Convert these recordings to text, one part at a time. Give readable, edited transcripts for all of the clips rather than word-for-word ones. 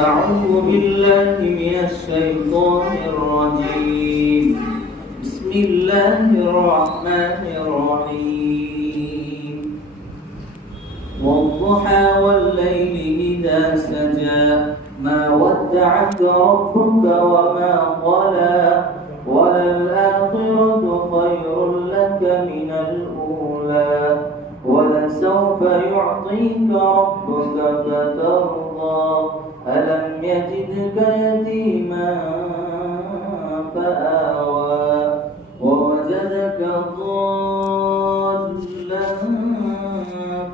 أعوذ بالله من الشيطان الرجيم. بسم الله الرحمن الرحيم. والضحى والليل إذا سجى ما ودعك ربك وما قلى وللآخرة خير لك من الأولى ولسوف يعطيك ربك فترضى ألم يجدك يتيما فآوى ووجدك ضالا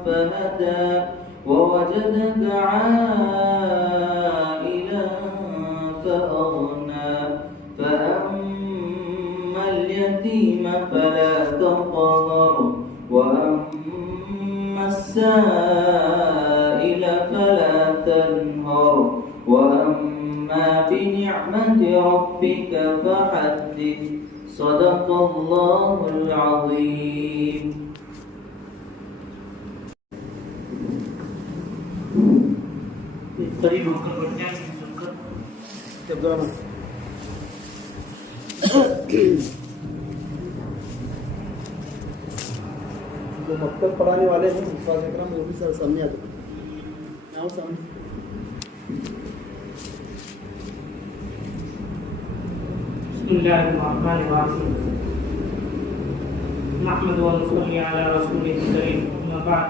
فهدى ووجدك عائلا فأغنى فأما اليتيم فلا تقهر وأما السائل فلا تنهر وأما بنعمة ربك فحدث. صدق الله العظيم. قریب ہو کر بڑھ جائیں سن کر جو مکتب پڑھانے والے ہیں استاد اکرم وہ بھی سر سامنے آ جائیں. آؤ سامنے. بسم اللہ الرحمن الرحیم. نحمد و نصلی علی رسولہ الکریم. اما بعد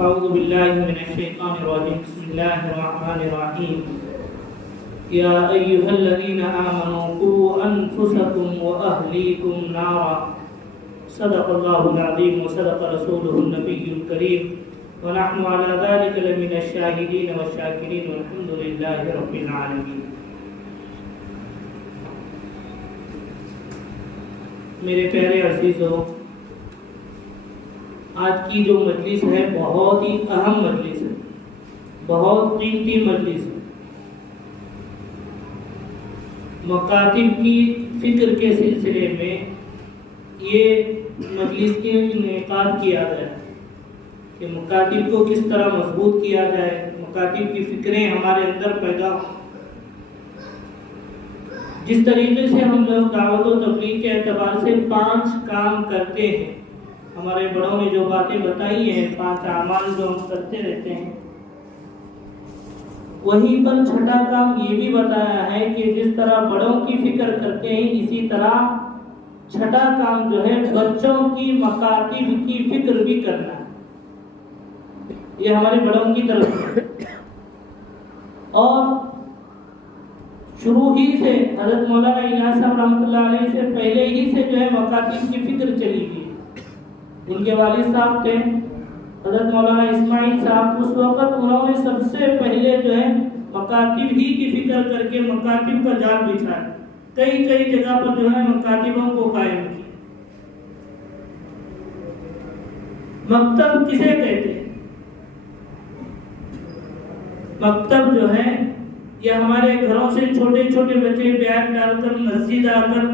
اعوذ باللہ من الشیطان الرجیم. بسم اللہ الرحمن الرحیم. یا ایھا الذین آمنوا قوا انفسکم واہلیکم نارا. صدق اللہ العظیم وصدق رسولہ النبی الکریم ونحن على ذلك لمن الشاهدين والشاكرين والحمد لله رب العالمين. میرے پیارے عزیزو، آج کی جو مجلس ہے بہت ہی اہم مجلس ہے، بہت قیمتی مجلس ہے. مکاتب کی فکر کے سلسلے میں یہ مجلس کے انعقاد کیا گیا کہ مکاتب کو کس طرح مضبوط کیا جائے، مکاتب کی فکریں ہمارے اندر پیدا ہوں. جس طریقے سے ہم لوگ دعوت و تبلیغ کے اعتبار سے 5 کام کرتے ہیں، ہمارے بڑوں نے جو باتیں بتائی ہیں، 5 اعمال جو ہم کرتے رہتے ہیں، وہیں پر چھٹا کام یہ بھی بتایا ہے کہ جس طرح بڑوں کی فکر کرتے ہیں اسی طرح چھٹا کام جو ہے بچوں کی مکاتب کی فکر بھی کرنا ہے. یہ ہمارے بڑوں کی طرف سے. اور شروع ہی سے حضرت مولانا الیاس صاحب رحمۃ اللہ علیہ سے پہلے ہی سے جو ہے مکاتب کی فکر چلی گئی. ان کے والد صاحب تھے حضرت مولانا اسماعیل صاحب. اس وقت انہوں نے سب سے پہلے جو ہے مکاتب ہی کی فکر کر کے مکاتب کا جال بچھایا. کئی جگہ پر جو ہے مکاتبوں کو قائم کی. مکتب کسے کہتے ہیں؟ مکتب جو ہے یہ ہمارے گھروں سے چھوٹے چھوٹے بچے بیگ ڈال کر مسجد آ کر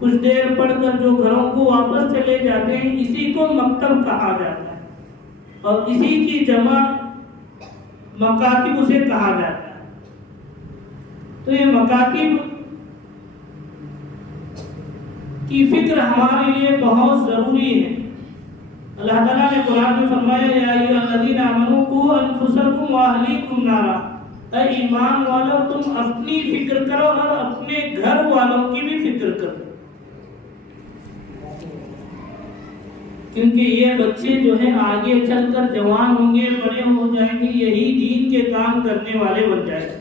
کچھ دیر پڑھ کر جو گھروں کو واپس چلے جاتے ہیں، اسی کو مکتب کہا جاتا ہے. اور اسی کی جمع مکاتب اسے کہا جاتا ہے. تو یہ مکاتب کی فکر ہمارے لیے بہت ضروری ہے. اللہ تعالیٰ نے قرآن میں فرمایا یا ایھا الذین آمنوا قوا انفسکم واہلیکم نارا. اے ایمان والو تم اپنی فکر کرو اور اپنے گھر والوں کی بھی فکر کرو، کیونکہ یہ بچے جو ہیں آگے چل کر جوان ہوں گے، بڑے ہو جائیں گے، یہی دین کے کام کرنے والے بن جائیں گے.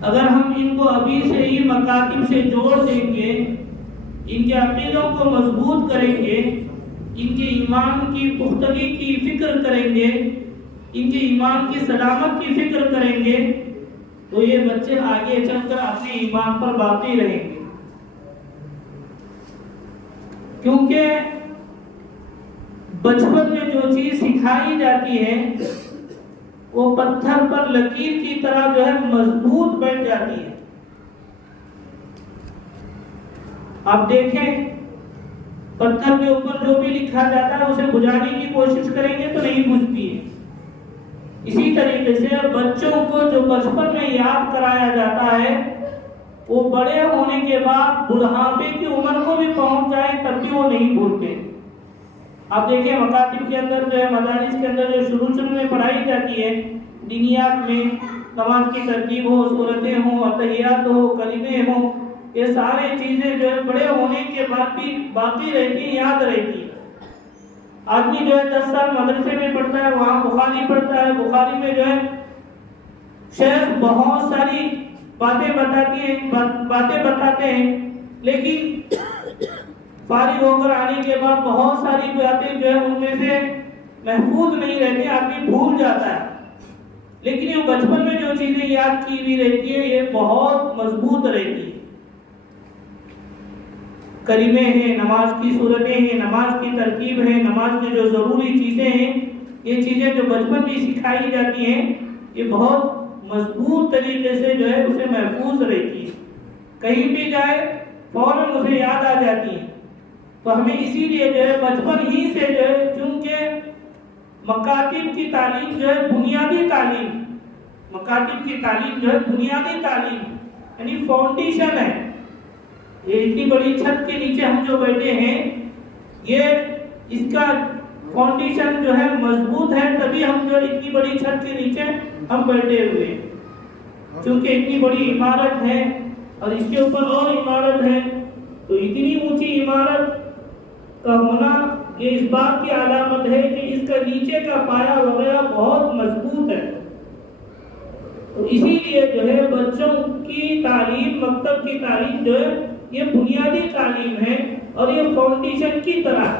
اگر ہم ان کو ابھی سے ہی مکاتب سے جوڑ دیں گے، ان کے عقیدوں کو مضبوط کریں گے، ان کے ایمان کی پختگی کی فکر کریں گے، ان کے ایمان کی سلامت کی فکر کریں گے، تو یہ بچے آگے چل کر اپنے ایمان پر باقی رہیں گے. کیونکہ بچپن میں جو چیز سکھائی جاتی ہے وہ پتھر پر لکیر کی طرح جو ہے مضبوط بیٹھ جاتی ہے. آپ دیکھیں پتھر کے اوپر جو بھی لکھا جاتا ہے اسے بجھانے کی کوشش کریں گے تو نہیں بجھتی ہے۔ اسی طریقے سے بچوں کو جو بچپن میں یاد کرایا جاتا ہے وہ بڑے ہونے کے بعد بڑھاپے کی عمر کو بھی پہنچ جائے تب بھی وہ نہیں بھولتے۔ آپ دیکھیں مکاتب کے اندر جو ہے، مدارس کے اندر جو شروع میں پڑھائی جاتی ہے دینیات میں، نماز کی ترتیب ہو، سورتیں ہوں، اتحیات ہو، کلمے ہوں، یہ سارے چیزیں جو ہے بڑے ہونے کے بعد بھی باقی رہتی ہیں، یاد رہتی ہیں۔ آدمی جو ہے 10 سال مدرسے میں پڑھتا ہے، وہاں بخاری پڑھتا ہے، بخاری میں جو ہے شیخ بہت ساری باتیں بتاتے ہیں، لیکن فارغ ہو کر آنے کے بعد بہت ساری باتیں جو ہے ان میں سے محفوظ نہیں رہتی، آدمی بھول جاتا ہے۔ لیکن یہ بچپن میں جو چیزیں یاد کی ہوئی رہتی ہے یہ بہت مضبوط رہتی ہے۔ کلمے ہیں، نماز کی صورتیں ہیں، نماز کی ترتیب ہے، نماز میں جو ضروری چیزیں ہیں، یہ چیزیں جو بچپن میں سکھائی جاتی ہیں یہ بہت مضبوط طریقے سے جو ہے اسے محفوظ رہتی ہے، کہیں بھی جائے فوراً اسے یاد آ جاتی ہے۔ تو ہمیں اسی لیے جو ہے بچپن ہی سے جو ہے، چونکہ مکاتب کی تعلیم جو ہے بنیادی تعلیم، مکاتب کی تعلیم جو ہے بنیادی تعلیم یعنی فاؤنڈیشن ہے۔ یہ اتنی بڑی چھت کے نیچے ہم جو بیٹھے ہیں، یہ اس کا فاؤنڈیشن جو ہے مضبوط ہے، تبھی ہم جو اتنی بڑی چھت کے نیچے ہم بیٹھے ہوئے ہیں۔ چونکہ اتنی بڑی عمارت ہے اور اس کے اوپر اور عمارت ہے، تو اتنی اونچی عمارت کا ہونا یہ اس بات کی علامت ہے کہ اس کا نیچے کا پایا وغیرہ بہت مضبوط ہے۔ تو اسی لیے جو ہے بچوں کی تعلیم، مکتب کی تعلیم جو ہے یہ بنیادی تعلیم ہے اور یہ فاؤنڈیشن کی طرح۔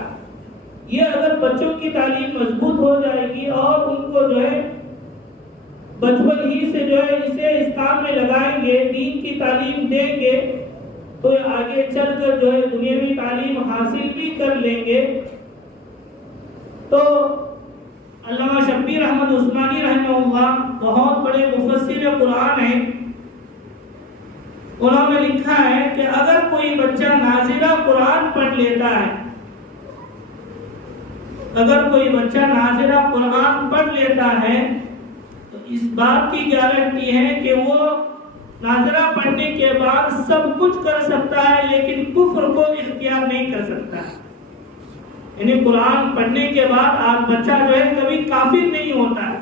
یہ اگر بچوں کی تعلیم مضبوط ہو جائے گی اور ان کو جو ہے بچپن ہی سے جو ہے اسے اس کام میں لگائیں گے، دین کی تعلیم دیں گے، تو آگے چل کر جو ہے دنیاوی تعلیم حاصل بھی کر لیں گے۔ تو علامہ شبیر احمد عثمانی رحمہ اللہ بہت بڑے مفسر قرآن ہیں، انہوں نے لکھا ہے کہ اگر کوئی بچہ نازلہ قرآن پڑھ لیتا ہے، اگر کوئی بچہ نازلہ قرآن پڑھ لیتا ہے تو اس بات کی گارنٹی ہے کہ وہ نازلہ پڑھنے کے بعد سب کچھ کر سکتا ہے لیکن کفر کو اختیار نہیں کر سکتا۔ یعنی قرآن پڑھنے کے بعد آپ بچہ جو ہے کبھی کافر نہیں ہوتا ہے۔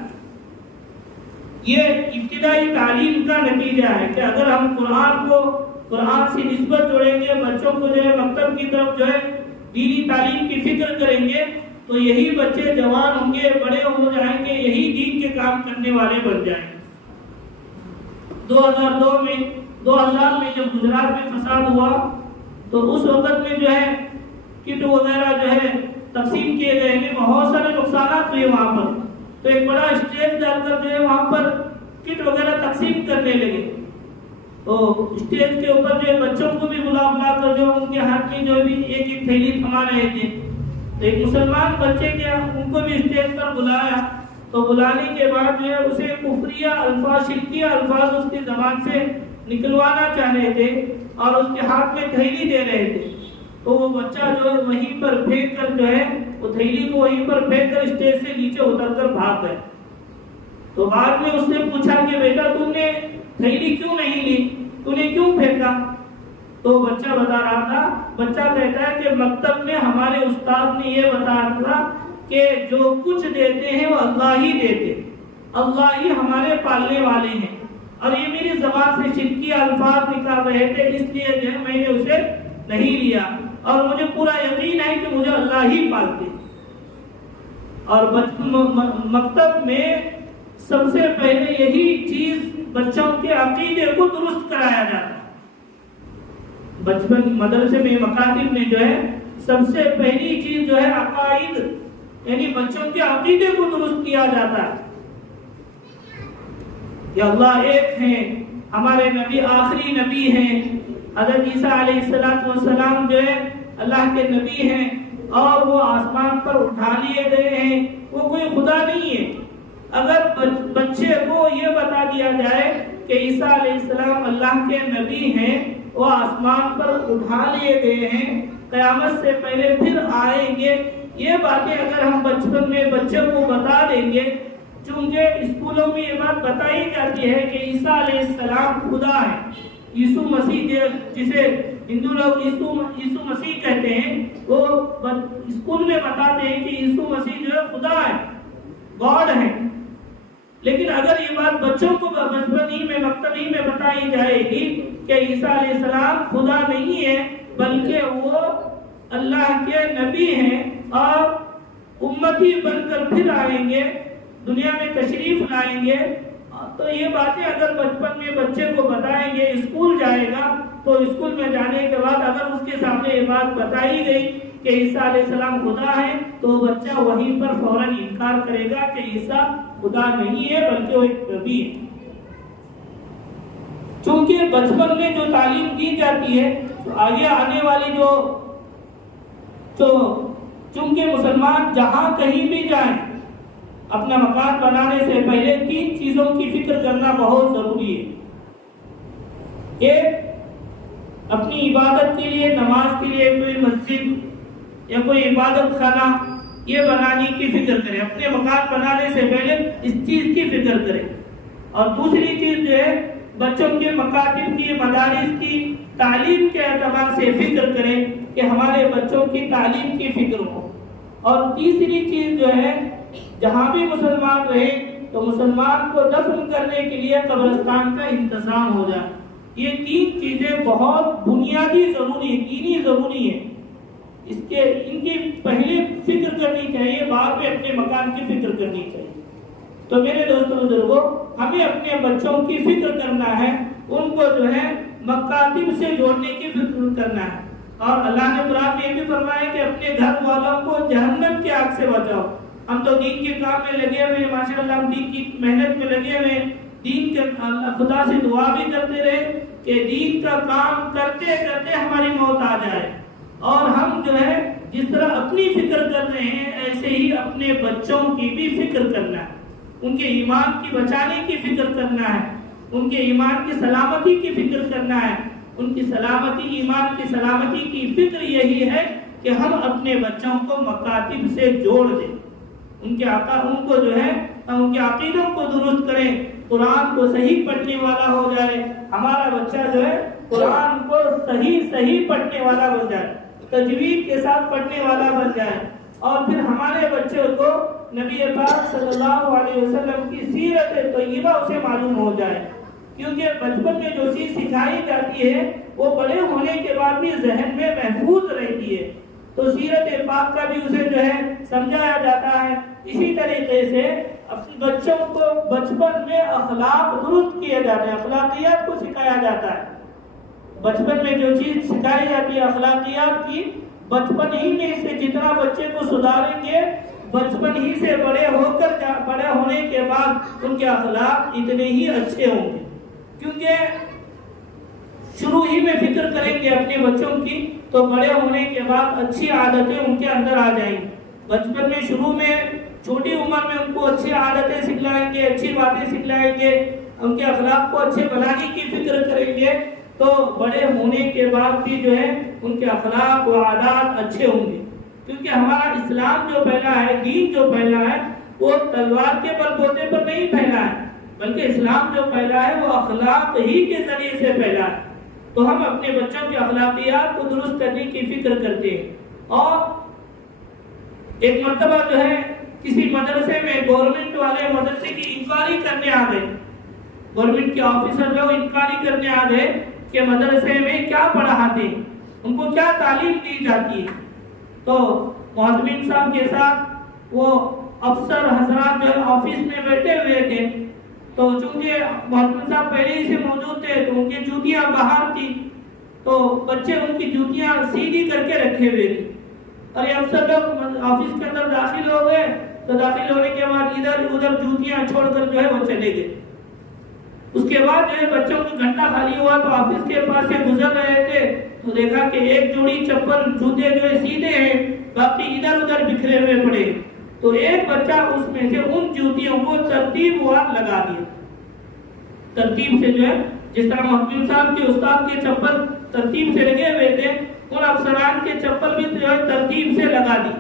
یہ ابتدائی تعلیم کا نتیجہ ہے کہ اگر ہم قرآن سے نسبت جوڑیں گے، بچوں کو جو ہے مکتب کی طرف جو ہے دینی تعلیم کی فکر کریں گے، تو یہی بچے جوان ہوں گے، بڑے ہو جائیں گے، یہی دین کے کام کرنے والے بن جائیں گے۔ 2002 میں 2000 میں جب گجرات میں فساد ہوا تو اس وقت میں جو ہے کٹ وغیرہ جو ہے تقسیم کیے گئے ہیں، بہت سارے نقصانات ہوئے وہاں پر، تو ایک بڑا اسٹیج ڈال کر جو ہے وہاں پر کٹ وغیرہ تقسیم کرنے لگے، تو اسٹیج کے اوپر جو ہے بچوں کو بھی بلا کر جو ان کے ہاتھ میں جو بھی ایک تھیلی تھما رہے تھے، تو ایک مسلمان بچے کے ان کو بھی اسٹیج پر بلایا، تو بلانے کے بعد جو ہے اسے کفریہ الفاظ، شرکیہ الفاظ اس کی زبان سے نکلوانا چاہ رہے تھے اور اس کے ہاتھ میں تھیلی دے رہے تھے، تو وہ بچہ جو ہے وہیں پر پھینک کر جو ہے وہ تھیلی کو وہیں پر پھینک کر اسٹیج سے نیچے اتر کر بھاگ گئے۔ تو بعد میں اس نے پوچھا کہ بیٹا تم نے تھیلی کیوں نہیں لی، تو نے کیوں پھینکا؟ تو بچہ بتا رہا تھا، بچہ کہتا ہے کہ مکتب میں ہمارے استاد نے یہ بتایا تھا کہ جو کچھ دیتے ہیں وہ اللہ ہی دیتے، اللہ ہی ہمارے پالنے والے ہیں، اور یہ میری زبان سے شرکی الفاظ نکال رہے تھے، اس لیے جو ہے میں نے اسے نہیں لیا، اور مجھے پورا یقین ہے کہ مجھے اللہ ہی پالتے۔ اور مکتب میں سب سے پہلے یہی چیز بچوں کے عقیدے کو درست کرایا جاتا ہے۔ بچپن مدرسے میں، مکاتب میں جو ہے سب سے پہلی چیز جو ہے عقائد، یعنی بچوں کے عقیدے کو درست کیا جاتا ہے کہ اللہ ایک ہے، ہمارے نبی آخری نبی ہیں، حضرت عیسیٰ علیہ السلام جو ہے اللہ کے نبی ہیں اور وہ آسمان پر اٹھا لیے گئے ہیں، وہ کوئی خدا نہیں ہے۔ اگر بچے کو یہ بتا دیا جائے کہ عیسیٰ علیہ السلام اللہ کے نبی ہیں، وہ آسمان پر اٹھا لیے گئے ہیں، قیامت سے پہلے پھر آئیں گے. یہ باتیں اگر ہم بچپن میں بچوں کو بتا دیں گے، چونکہ اسکولوں میں یہ بات بتائی جاتی ہے کہ عیسیٰ علیہ السلام خدا ہے. یسوع مسیح جسے ہندو لوگ یسوع مسیح کہتے ہیں، وہ اسکول میں بتاتے ہیں کہ یسوع مسیح جو ہے خدا ہے، گاڈ ہے. لیکن اگر یہ بات بچوں کو بچپن ہی میں مکتب ہی میں بتائی جائے گی کہ عیسیٰ علیہ السلام خدا نہیں ہے بلکہ وہ اللہ کے نبی ہیں اور امتی بن کر پھر آئیں گے، دنیا میں تشریف لائیں گے، تو یہ باتیں اگر بچپن میں بچے کو بتائیں گے، اسکول جائے گا تو اسکول میں جانے کے بعد اگر اس کے سامنے یہ بات بتائی گئی کہ عیسیٰ علیہ السلام خدا ہے تو بچہ وہیں پر فوراً انکار کرے گا کہ عیسیٰ خدا نہیں ہے بلکہ وہ ایک نبی ہے. چونکہ بچپن میں جو تعلیم دی جاتی ہے تو آگے آنے والی چونکہ مسلمان جہاں کہیں بھی جائیں اپنا مکان بنانے سے پہلے 3 چیزوں کی فکر کرنا بہت ضروری ہے. ایک، اپنی عبادت کے لیے، نماز کے لیے کوئی مسجد یا کوئی عبادت خانہ یہ بنانے کی فکر کرے. اپنے مکان بنانے سے پہلے اس چیز کی فکر کرے. اور دوسری چیز جو ہے بچوں کے مکاتب کی، مدارس کی تعلیم کے اعتبار سے فکر کرے کہ ہمارے بچوں کی تعلیم کی فکر ہو. اور تیسری چیز جو ہے جہاں بھی مسلمان رہے تو مسلمان کو دفن کرنے کے لیے قبرستان کا انتظام ہو جائے. یہ 3 چیزیں بہت بنیادی ضروری ہیں، دینی ضروری ہیں. ان کی پہلے فکر کرنی چاہیے، بعد میں اپنے مکان کی فکر کرنی چاہیے. تو میرے دوستوں بزرگوں، ہمیں اپنے بچوں کی فکر کرنا ہے، ان کو جو ہے مکاتب سے جوڑنے کی فکر کرنا ہے. اور اللہ نے قرآن میں یہ بھی فرمایا کہ اپنے گھر والوں کو جہنم کی آگ سے بچاؤ. ہم تو دین کے کام میں لگے ہوئے ہیں، ماشاءاللہ ہم دین کی محنت میں لگے ہوئے ہیں، دین کے خدا سے دعا بھی کرتے رہے کہ دین کا کام کرتے کرتے ہماری موت آ جائے. اور ہم جو ہے جس طرح اپنی فکر کر رہے ہیں ایسے ہی اپنے بچوں کی بھی فکر کرنا ہے. ان کے ایمان کی بچانے کی فکر کرنا ہے، ان کے ایمان کی سلامتی کی فکر کرنا ہے. ان کی سلامتی، ایمان کی سلامتی کی فکر یہی ہے کہ ہم اپنے بچوں کو مکاتب سے جوڑ دیں، ان کو جو ہے ان کے عقیدوں کو درست کریں، قرآن کو صحیح پڑھنے والا ہو جائے. ہمارا بچہ جو ہے قرآن کو صحیح پڑھنے والا بن جائے، تجوید کے ساتھ پڑھنے والا بن جائے. اور پھر ہمارے بچے کو نبی پاک صلی اللہ علیہ وسلم کی سیرت طیبہ اسے معلوم ہو جائے. کیونکہ بچپن میں جو چیز سکھائی جاتی ہے وہ بڑے ہونے کے بعد بھی ذہن میں محفوظ رہتی ہے. تو سیرت پاک کا بھی اسے جو ہے سمجھایا جاتا ہے. اسی طریقے سے اپنے بچوں کو بچپن میں اخلاق درست کیے جاتے ہیں، اخلاقیات کو سکھایا جاتا ہے. بچپن میں جو چیز سکھائی جاتی ہے اخلاقیات کی، بچپن ہی میں سے جتنا بچے کو سدھاریں گے، بچپن ہی سے بڑے ہونے کے بعد ان کے اخلاق اتنے ہی اچھے ہوں گے. کیونکہ شروع ہی میں فکر کریں گے اپنے بچوں کی تو بڑے ہونے کے بعد اچھی عادتیں ان کے اندر آ جائیں گی. بچپن میں شروع میں چھوٹی عمر میں ان کو اچھی عادتیں سکھلائیں گے، اچھی باتیں سکھلائیں گے، ان کے اخلاق کو اچھے بنانے کی فکر کریں گے تو بڑے ہونے کے بعد بھی جو ہے ان کے اخلاق و عادات اچھے ہوں گے. کیونکہ ہمارا اسلام جو پھیلا ہے، دین جو پھیلا ہے، وہ تلوار کے بل بوتے پر نہیں پھیلا ہے، بلکہ اسلام جو پھیلا ہے وہ اخلاق ہی کے ذریعے سے پھیلا ہے. تو ہم اپنے بچوں کے اخلاقیات کو درست کرنے کی فکر کرتے ہیں. اور ایک مرتبہ جو ہے کسی مدرسے میں گورنمنٹ والے مدرسے کی انکوائری کرنے آ گئے، گورنمنٹ کے آفیسر لوگ انکوائری کرنے آ گئے کہ مدرسے میں کیا پڑھاتے ہیں، ان کو کیا تعلیم دی جاتی ہے. تو معتمین صاحب کے ساتھ وہ افسر حضرات جو آفس میں بیٹھے ہوئے تھے، تو چونکہ معتمین صاحب پہلے ہی سے موجود تھے تو ان کی جوتیاں باہر تھی، تو بچے ان کی جوتیاں سیدھی کر کے رکھے ہوئے تھے. اور یہ افسر لوگ آفس کے اندر داخل ہو گئے تو داخل ہونے کے بعد ادھر ادھر جوتیاں چھوڑ کر جو ہے وہ چلے گئے. اس کے بعد جو ہے بچوں کو گھنٹہ خالی ہوا تو آفس کے پاس سے گزر رہے تھے تو دیکھا کہ ایک جوڑی چپل جوتے جو ہے سیدھے ہیں، باقی ادھر ادھر بکھرے ہوئے پڑے. تو ایک بچہ اس میں سے ان جوتیوں کو ترتیب وار لگا دیا، ترتیب سے جو ہے جس طرح محمد صاحب کے استاد کے چپل ترتیب سے لگے ہوئے تھے ان افسران کے چپل بھی جو ہے ترتیب سے لگا دی.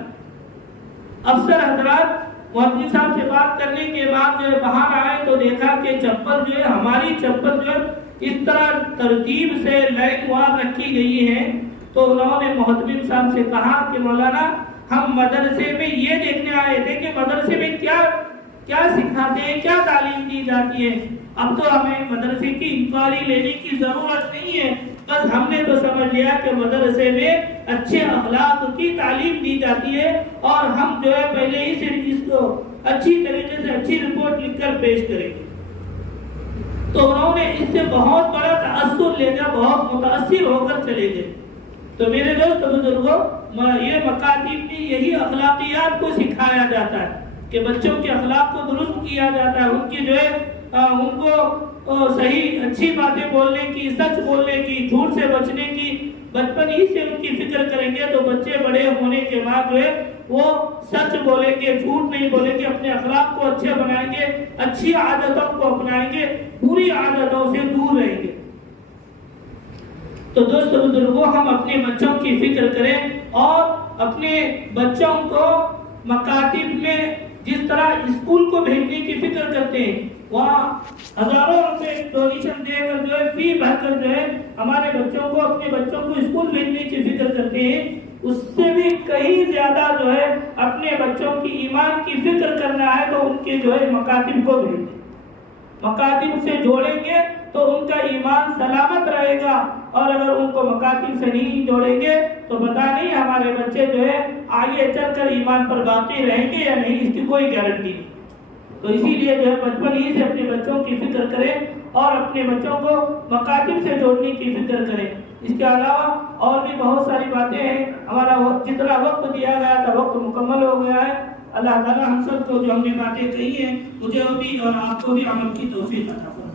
افسر حضرات مولوی صاحب سے بات کرنے کے بعد جو ہے باہر آئے تو دیکھا کہ چپل جو ہے ہماری چپل جو ہے اس طرح ترتیب سے لائن وار رکھی گئی ہے. تو انہوں نے محتمم صاحب سے کہا کہ مولانا ہم مدرسے میں یہ دیکھنے آئے تھے کہ مدرسے میں کیا سکھاتے ہیں, کیا تعلیم دی جاتی ہے. اب تو ہمیں مدرسے کی انکوائری لینے کی ضرورت نہیں ہے, بس ہم نے تو سمجھ لیا کہ مدرسے میں اچھے اخلاق کی تعلیم دی جاتی ہے اور ہم جو ہے پہلے ہی سے اس کو اچھی طریقے سے اچھی رپورٹ لکھ کر پیش کریں گے. تو انہوں نے اس سے بہت بڑا تاثر لے کر بہت متاثر ہو کر چلے گئے. تو میرے دوست بزرگوں, یہ مکاتب میں یہی اخلاقیات کو سکھایا جاتا ہے کہ بچوں کے اخلاق کو درست کیا جاتا ہے, ان کی جو ہے ان کو صحیح اچھی باتیں بولنے کی, سچ بولنے کی, جھوٹ سے بچنے کی بچپن ہی سے ان کی فکر کریں گے تو بچے بڑے ہونے کے بعد جو ہے وہ سچ بولیں گے, جھوٹ نہیں بولیں گے, اپنے اخلاق کو اچھے بنائیں گے, اچھی عادتوں کو اپنائیں گے, بری عادتوں سے دور رہیں گے. تو دوست بزرگوں, ہم اپنے بچوں کی فکر کریں اور اپنے بچوں کو مکاتب میں جس طرح اسکول کو بھیجنے کی فکر کرتے ہیں, وہاں ہزاروں روپے ڈونیشن دے کر جو ہے فی بھر کر جو ہے ہمارے بچوں کو اپنے بچوں کو اسکول بھیجنے کی فکر کرتے ہیں, اس سے بھی کہیں زیادہ جو ہے اپنے بچوں کی ایمان کی فکر کرنا ہے تو ان کے جو ہے مکاتب کو بھیجیں. مکاتب سے جوڑیں گے تو ان کا ایمان سلامت رہے گا, اور اگر ان کو مکاتب سے نہیں جوڑیں گے تو پتہ نہیں ہمارے بچے جو ہے آگے چل کر ایمان پر باقی رہیں گے یا نہیں, اس کی کوئی گارنٹی نہیں. تو اسی لیے جو ہے بچپن ہی سے اپنے بچوں کی فکر کریں اور اپنے بچوں کو مکاتب سے جوڑنے کی فکر کریں. اس کے علاوہ اور بھی بہت ساری باتیں ہیں, ہمارا جتنا وقت دیا گیا تھا وقت مکمل ہو گیا ہے. اللہ تعالیٰ ہم سب کو جو ہم نے باتیں کہی ہیں مجھے بھی اور آپ کو بھی عمل کی توفیق عطا فرمائے.